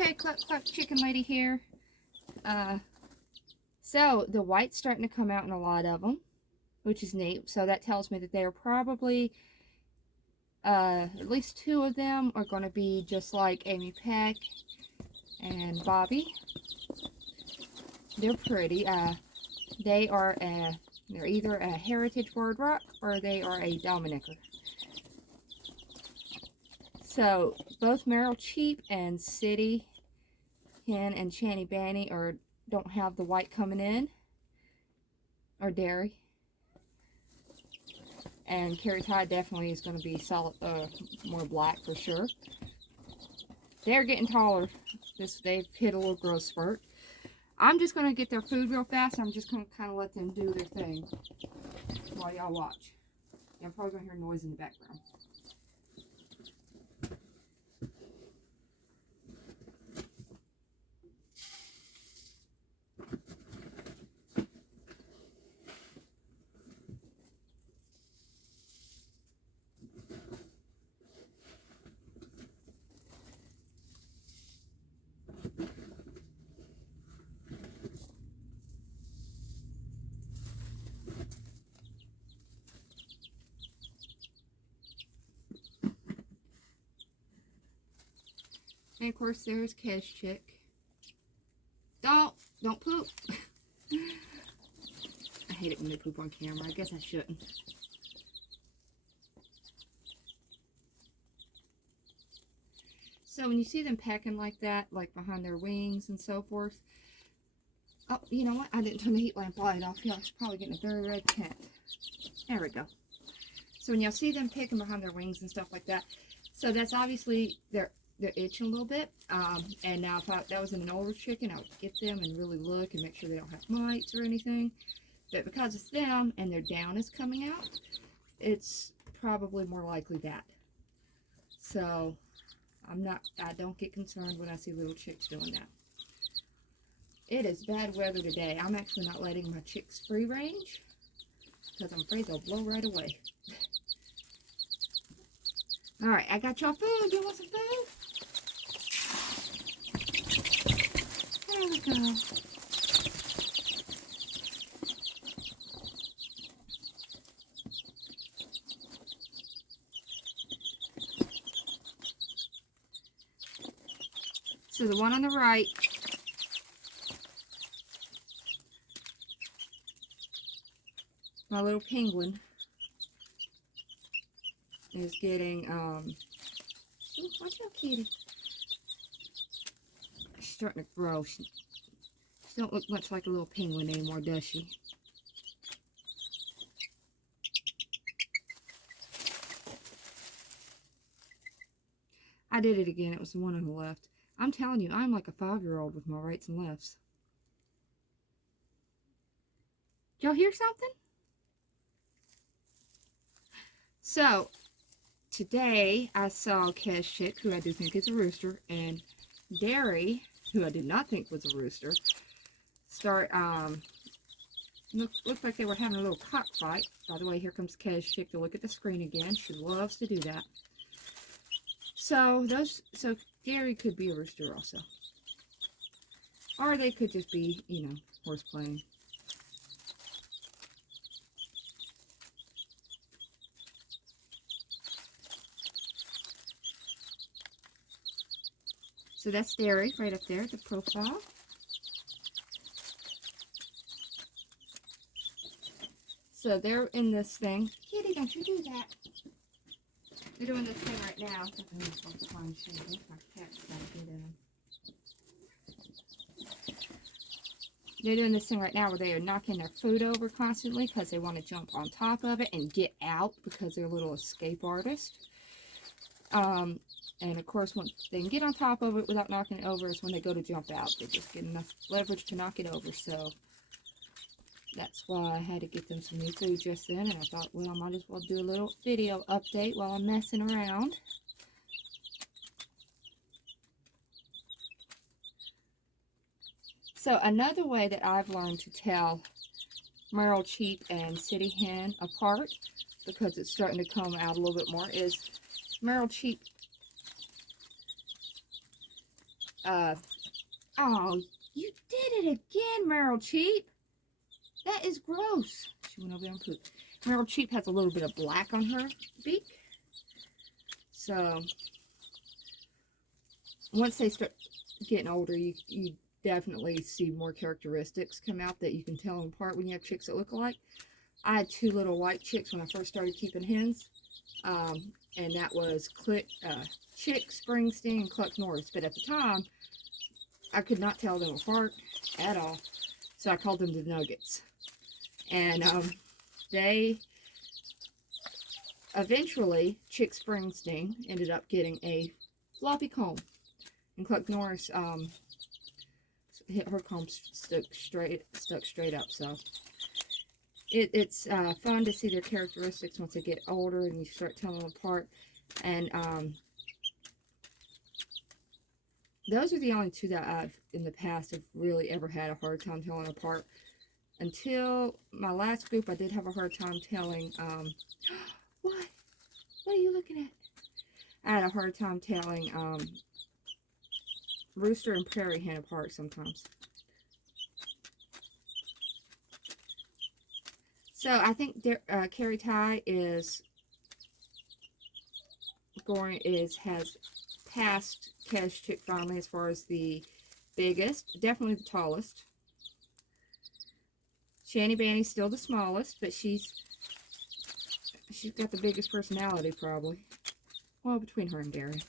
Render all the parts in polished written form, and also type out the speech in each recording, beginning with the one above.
Okay, Cluck Cluck Chicken Lady here. So the white's starting to come out in a lot of them, which is neat. So that tells me that they are probably, at least 2 of them are going to be just like Amy Peck and Bobby. They're pretty. They're either a Heritage Word Rock or they are a Dominicker. So both Meryl Cheap and City Hen and Channy Banny don't have the white coming in, or dairy. And Carrie Tide definitely is going to be solid, more black for sure. They're getting taller. They've hit a little growth spurt. I'm just going to get their food real fast. I'm just going to kind of let them do their thing while y'all watch. You're probably going to hear noise in the background. And of course, there's Kez Chick. Don't poop. I hate it when they poop on camera. I guess I shouldn't. So when you see them pecking like that, like behind their wings and so forth. Oh, you know what? I didn't turn the heat lamp light off. Y'all is probably getting a very red tint. There we go. So when y'all see them picking behind their wings and stuff like that, so that's obviously they're itching a little bit. And now if that was an older chicken, I would get them and really look and make sure they don't have mites or anything. But because it's them and their down is coming out, it's probably more likely that. So I don't get concerned when I see little chicks doing that. It is bad weather today. I'm actually not letting my chicks free range because I'm afraid they'll blow right away. Alright, I got y'all food. You want some food? There we go. So the one on the right, my little penguin, is getting, watch out, kitty. She's starting to grow. She don't look much like a little penguin anymore, does she? I did it again. It was the one on the left. I'm telling you, I'm like a 5-year-old with my rights and lefts. Y'all hear something? So, today I saw Kez Chick, who I do think is a rooster, and Dairy, who I did not think was a rooster, looked like they were having a little cockfight. By the way, here comes Kez Chick to look at the screen again. She loves to do that. So Gary could be a rooster also. Or they could just be, horse playing. So that's Dairy right up there, the profile. So they're in this thing. Kitty, don't you do that. They're doing this thing right now. They're doing this thing right now where they are knocking their food over constantly because they want to jump on top of it and get out because they're little escape artists. And of course, when they can get on top of it without knocking it over is when they go to jump out. They just get enough leverage to knock it over. So that's why I had to get them some new food just then. And I thought, well, I might as well do a little video update while I'm messing around. So another way that I've learned to tell Meryl Cheap and City Hen apart, because it's starting to come out a little bit more, is Meryl Cheap Oh, you did it again, Meryl Cheap. That is gross. She went over there and pooped. Meryl Cheap has a little bit of black on her beak. So, once they start getting older, you definitely see more characteristics come out that you can tell them apart when you have chicks that look alike. I had two little white chicks when I first started keeping hens. And that was Chick Springsteen and Cluck Norris. But at the time, I could not tell them apart at all. So I called them the Nuggets. And they eventually, Chick Springsteen ended up getting a floppy comb. And Cluck Norris, her comb stuck straight up. So it's fun to see their characteristics once they get older and you start telling them apart. And those are the only two that I've, in the past, have really ever had a hard time telling apart. Until my last group, I did have a hard time telling, what? What are you looking at? I had a hard time telling, rooster and prairie hen apart sometimes. So I think Carrie Ty has passed Cash Chick finally as far as the biggest, definitely the tallest. Shanny Banny's still the smallest, but she's got the biggest personality probably. Well, between her and Gary.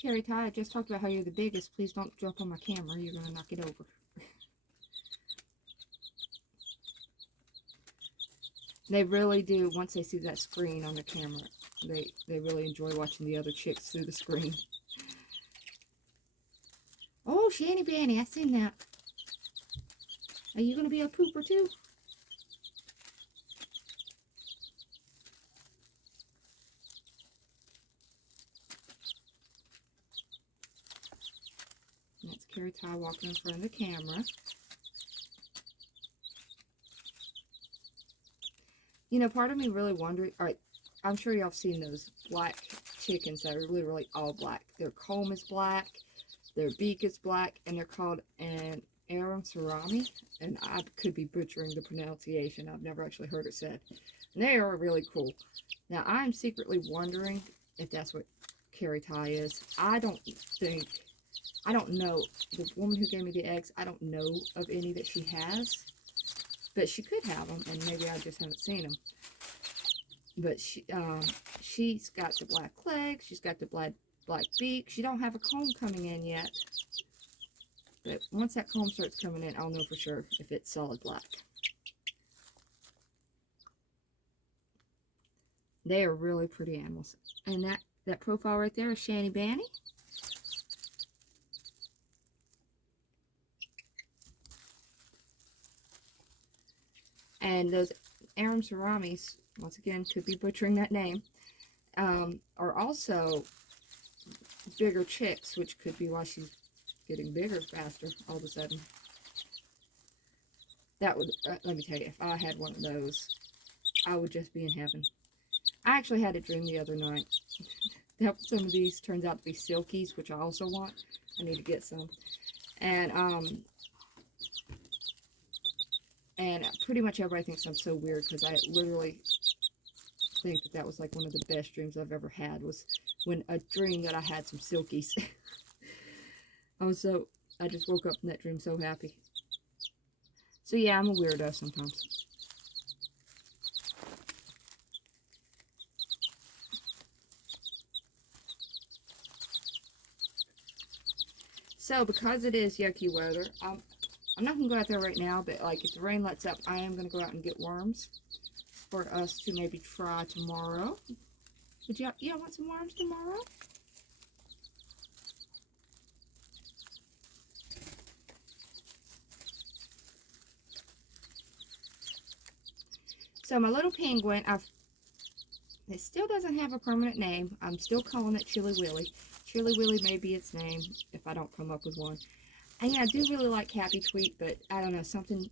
Carrie Ty, I just talked about how you're the biggest. Please don't jump on my camera. You're going to knock it over. They really do, once they see that screen on the camera, they really enjoy watching the other chicks through the screen. Oh, Shanny Banny, I seen that. Are you going to be a pooper too? That's Carrie Ty walking in front of the camera. You know, part of me really wondering, all right, I'm sure y'all have seen those black chickens that are literally all black. Their comb is black, their beak is black, and they're called an Arum Cerami. And I could be butchering the pronunciation. I've never actually heard it said. And they are really cool. Now, I'm secretly wondering if that's what Carrie Ty is. I don't know. The woman who gave me the eggs, I don't know of any that she has. But she could have them, and maybe I just haven't seen them. But she's got the black legs, she's got the black beak. She don't have a comb coming in yet. But once that comb starts coming in, I'll know for sure if it's solid black. They are really pretty animals. And that profile right there is Shanny Banny. And those Arum Ceramis, once again, could be butchering that name, are also bigger chicks, which could be why she's getting bigger faster all of a sudden. That would, let me tell you, if I had one of those, I would just be in heaven. I actually had a dream the other night that some of these turns out to be silkies, which I also want. I need to get some. And pretty much everybody thinks I'm so weird because I literally think that was like one of the best dreams I've ever had, was when a dream that I had some silkies. I just woke up from that dream so happy. So yeah, I'm a weirdo sometimes. So because it is yucky weather, I'm not going to go out there right now, but like if the rain lets up, I am going to go out and get worms for us to maybe try tomorrow. Would y'all want some worms tomorrow? So my little penguin, it still doesn't have a permanent name. I'm still calling it Chilly Willy. Chilly Willy may be its name if I don't come up with one. And yeah, I do really like Happy Tweet, but I don't know, something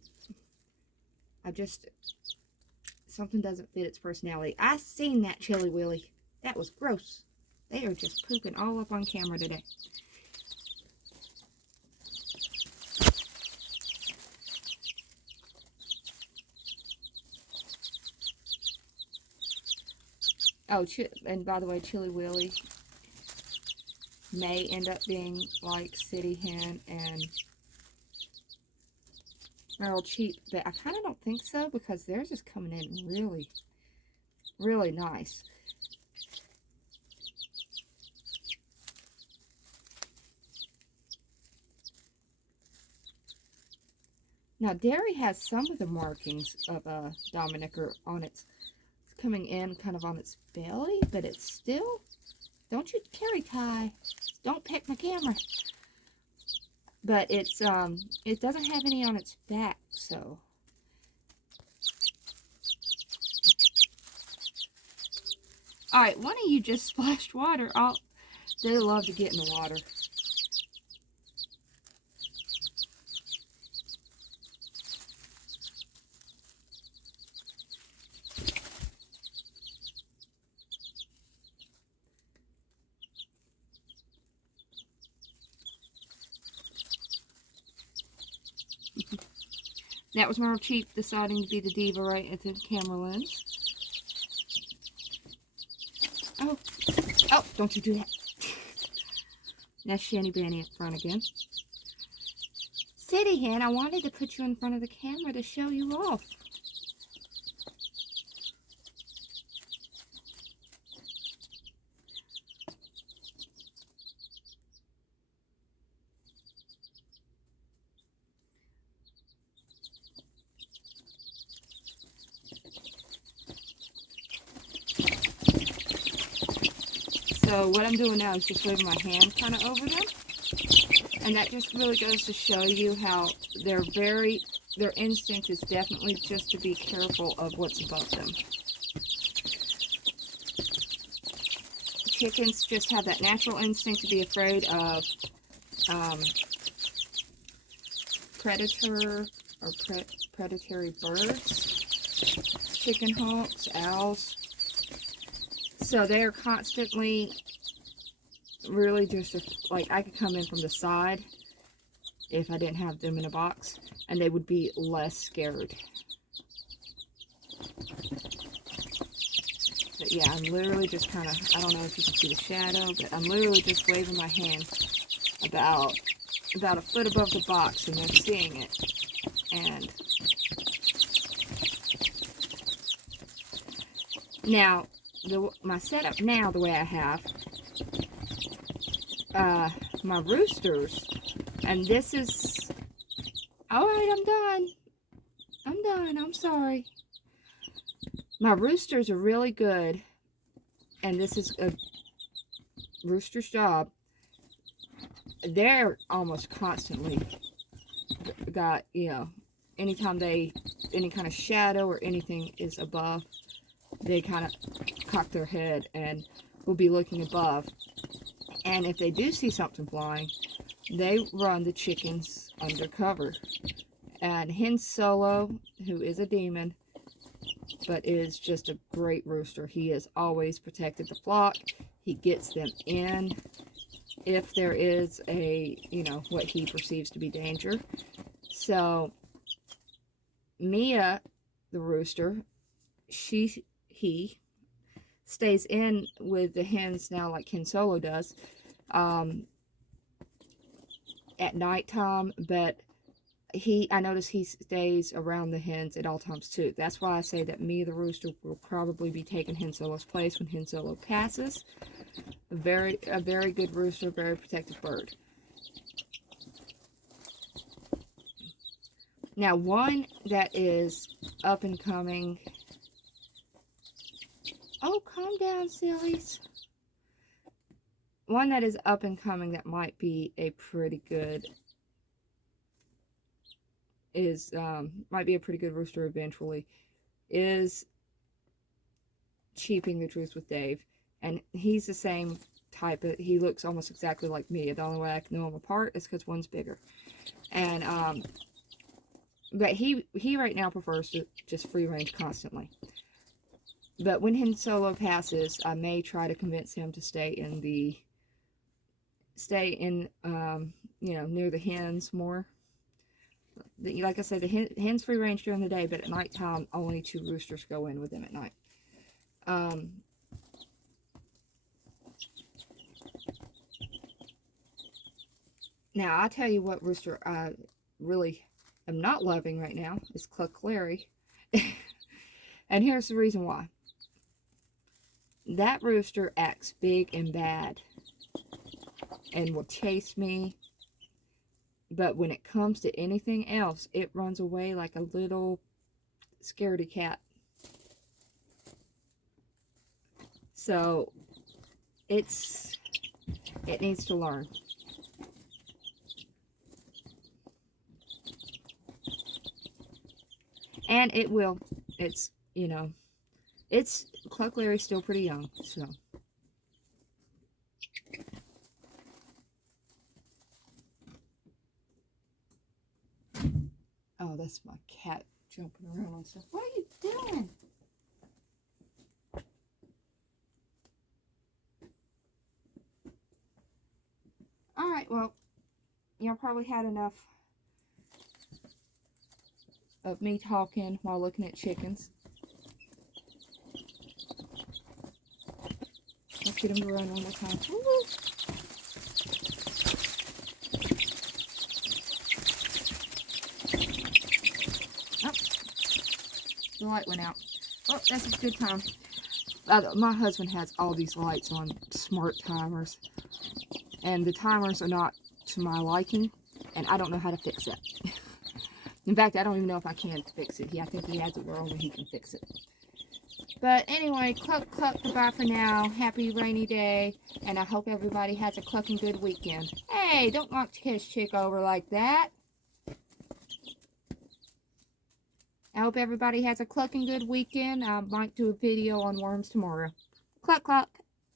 doesn't fit its personality. I seen that Chilly Willy. That was gross. They are just pooping all up on camera today. Oh, and by the way, Chili Willy may end up being like City Hen and Meryl Cheap, but I kind of don't think so because theirs is coming in really, really nice. Now, Dairy has some of the markings of Dominica on its coming in kind of on its belly, but it's still, don't you carry Ty, don't peck my camera. But it's it doesn't have any on its back, so all right, one of you just splashed water. They love to get in the water. That was Meryl Cheap deciding to be the diva right at the camera lens. Oh, don't you do that. That's Shanny Banny up front again. City Hen, I wanted to put you in front of the camera to show you off. So what I'm doing now is just waving my hand kind of over them. And that just really goes to show you how their instinct is definitely just to be careful of what's above them. Chickens just have that natural instinct to be afraid of predator or predatory birds, chicken hawks, owls. So they're constantly really just like, I could come in from the side if I didn't have them in a box and they would be less scared. But yeah, I'm literally just kind of, I don't know if you can see the shadow, but I'm literally just waving my hand about a foot above the box and they're seeing it. And now my setup now, the way I have my roosters, and this is, alright, I'm done, I'm sorry. My roosters are really good, and this is a rooster's job. They're almost constantly got, anytime any kind of shadow or anything is above, they kind of cock their head and will be looking above. And if they do see something flying, they run the chickens undercover. And Hen Solo, who is a demon, but is just a great rooster. He has always protected the flock. He gets them in if there is what he perceives to be danger. So Mia, the rooster, he stays in with the hens now like Hen Solo does at nighttime, but I notice he stays around the hens at all times too. That's why I say that Mia the rooster will probably be taking Hen Solo's place when Hen Solo passes. A very good rooster, very protective bird. Now one that is up and coming. Oh, calm down, sillies. One that is up and coming that might be a pretty good might be a pretty good rooster eventually is Cheaping the Truth with Dave. And he's the same type of, he looks almost exactly like me. The only way I can know them apart is because one's bigger. And but he right now prefers to just free range constantly. But when Han Solo passes, I may try to convince him to stay in near the hens more. Like I said, the hens free range during the day, but at nighttime, only 2 roosters go in with them at night. Now, I'll tell you what rooster I really am not loving right now is Cluck Larry. And here's the reason why. That rooster acts big and bad and will chase me. But when it comes to anything else, it runs away like a little scaredy cat. So, it needs to learn. And it will. It's, Cluck Larry's still pretty young, so. Oh, that's my cat jumping around on stuff. What are you doing? Alright, well, y'all probably had enough of me talking while looking at chickens. Let's get them to run one more time. Woo-woo. Oh, the light went out. Oh, that's a good time. My husband has all these lights on smart timers, and the timers are not to my liking, and I don't know how to fix that. In fact, I don't even know if I can fix it. I think he has it where only he can fix it. But anyway, cluck, cluck, goodbye for now. Happy rainy day, and I hope everybody has a clucking good weekend. Hey, don't knock his chick over like that. I hope everybody has a clucking good weekend. I might do a video on worms tomorrow. Cluck, cluck.